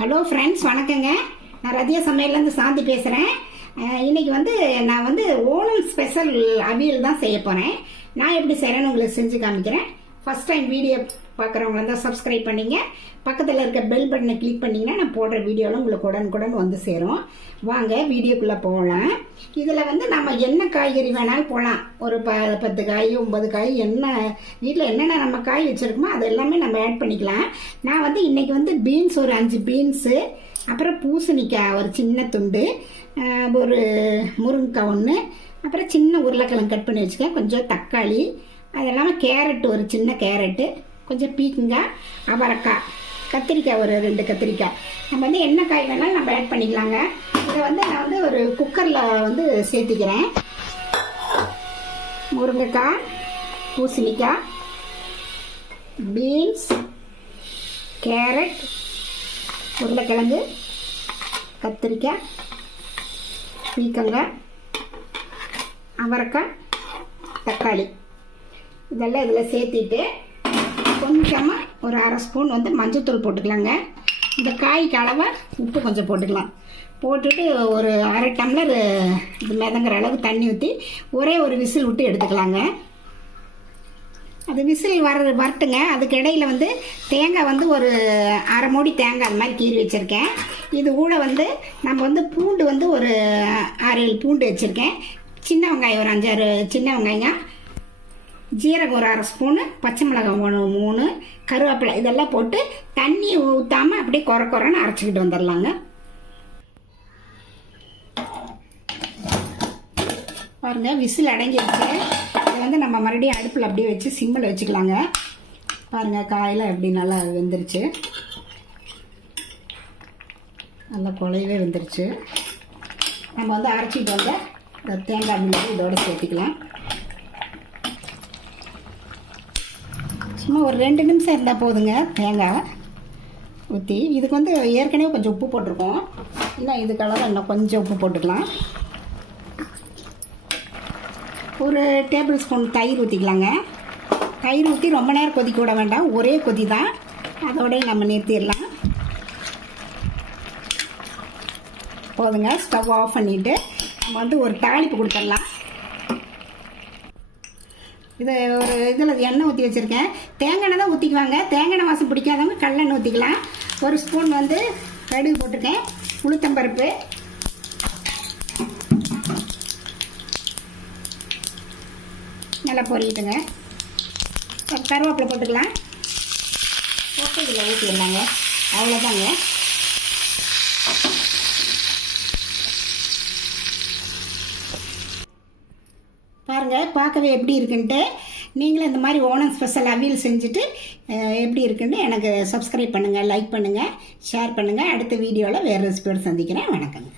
Hello friends, வணக்கங்க. நான் ரதியா சமையல்லேருந்து சாந்தி பேசுகிறேன். இன்னைக்கு நான் ஓணம் ஸ்பெஷல் அவியல் தான் செய்ய போகிறேன். நான் எப்படி செய்கிறேன்னு உங்களுக்கு செஞ்சு காமிக்கிறேன். ஃபர்ஸ்ட் டைம் வீடியோ பார்க்குறவங்க தான் சப்ஸ்கிரைப் பண்ணிங்க. பக்கத்தில் இருக்க பெல் பட்டனை கிளிக் பண்ணிங்கன்னா நான் போடுற வீடியோலாம் உங்களுக்கு உடனுக்குடன் வந்து சேரும். வாங்க வீடியோக்குள்ளே போகலாம். இதில் நம்ம என்ன காய்கறி வேணாலும் போகலாம். ஒரு 10 காய் 9 காய் என்ன வீட்டில் என்னென்ன நம்ம காய் வச்சுருக்கோமோ அது எல்லாமே நம்ம ஆட் பண்ணிக்கலாம். நான் இன்றைக்கி பீன்ஸ் ஒரு 5 பீன்ஸு, அப்புறம் பூசணிக்காய் ஒரு சின்ன துண்டு, ஒரு முருங்கைக்காய் ஒன்று, அப்புறம் சின்ன உருளைக்கிழங்கு கட் பண்ணி வச்சுக்கேன், கொஞ்சம் தக்காளி, அது இல்லாமல் கேரட் ஒரு சின்ன கேரட்டு, கொஞ்சம் பீக்கங்காய், அவரைக்காய், கத்திரிக்காய் ஒரு 2 கத்திரிக்காய். நம்ம என்ன காய் வேணாலும் நம்ம ஆட் பண்ணிக்கலாங்க. இதை நான் ஒரு குக்கரில் சேர்த்திக்கிறேன். முருங்கைக்காய், பூசணிக்காய், பீன்ஸ், கேரட், உருளைக்கிழங்கு, கத்திரிக்காய், பீக்கங்காய், அவரைக்காய், தக்காளி இதெல்லாம் இதில் சேர்த்திட்டு கொஞ்சமாக ஒரு 1/2 ஸ்பூன் மஞ்சள்தூள் போட்டுக்கலாங்க. இந்த காய்க்கு அளவை உப்பு கொஞ்சம் போட்டுக்கலாம். போட்டுட்டு ஒரு 1/2 டம்ளர் இது மிதங்குற அளவுக்கு தண்ணி ஊற்றி ஒரே ஒரு விசில் விட்டு எடுத்துக்கலாங்க. அது விசில் வரட்டுங்க. அதுக்கு இடையில் தேங்காய் ஒரு 1/2 மூடி தேங்காய் அது மாதிரி கீறி வச்சுருக்கேன். இது கூட நம்ம பூண்டு ஒரு 6-7 பூண்டு வச்சுருக்கேன். சின்ன வெங்காயம் ஒரு 5-6 சின்ன வெங்காயம், ஜீரகம் ஒரு 1/2 ஸ்பூனு, பச்சை மிளகாய் 3, கருவேப்பிலை இதெல்லாம் போட்டு தண்ணி ஊற்றாமல் அப்படியே குறைன்னு அரைச்சிக்கிட்டு வந்துடலாங்க. பாருங்கள், விசில் அடங்கிடுச்சு. இதை நம்ம மறுபடியும் அடுப்பில் அப்படியே வச்சு சிம்மில் வச்சுக்கலாங்க. பாருங்கள், காயெல்லாம் எப்படி நல்லா வெந்துருச்சு, நல்லா குழையவே வெந்துருச்சு. நம்ம அரைச்சிட்டு இந்த தேங்காய் மிளகு இதோட சேர்த்துக்கலாம். சும்மா ஒரு 2 நிமிஷம் இருந்தால் போதுங்க. தேங்காய் ஊற்றி இதுக்கு ஏற்கனவே கொஞ்சம் உப்பு போட்டிருக்கோம். இன்னும் இதுக்கெல்லாம் இன்னும் கொஞ்சம் உப்பு போட்டுக்கலாம். ஒரு டேபிள் ஸ்பூன் தயிர் ஊற்றிக்கலாங்க. தயிர் ஊற்றி ரொம்ப நேரம் கொதிக்க விட வேண்டாம், ஒரே கொதி தான், அதோடய நம்ம நிறுத்திடலாம். போதுங்க. ஸ்டவ் ஆஃப் பண்ணிவிட்டு நம்ம ஒரு தாளிப்பு கொடுத்துடலாம். இது ஒரு இதில் எண்ணெய் ஊற்றி வச்சுருக்கேன். தேங்காய் எண்ணெய் தான் ஊற்றிக்குவாங்க. தேங்காய் எண்ணெய் வாசம் பிடிக்காதவங்க கடலெண்ணெய் ஊற்றிக்கலாம். ஒரு ஸ்பூன் கடுகு போட்டிருக்கேன், உளுத்தம்பருப்பு, நல்லா பொரிட்டுங்க. கருவேப்பிலை போட்டுக்கலாம். போட்டு இதில் ஊற்றிடலாங்க. அவ்வளோதாங்க. பாருங்கள், பார்க்கவே எப்படி இருக்குன்ட்டு. நீங்களும் இந்த மாதிரி ஓணம் ஸ்பெஷல் அவியல் செஞ்சுட்டு எப்படி இருக்குன்னு எனக்கு சப்ஸ்கிரைப் பண்ணுங்கள், லைக் பண்ணுங்கள், ஷேர் பண்ணுங்கள். அடுத்த வீடியோவில் வேறு ரெசிபியோடு சந்திக்கிறேன். வணக்கங்க.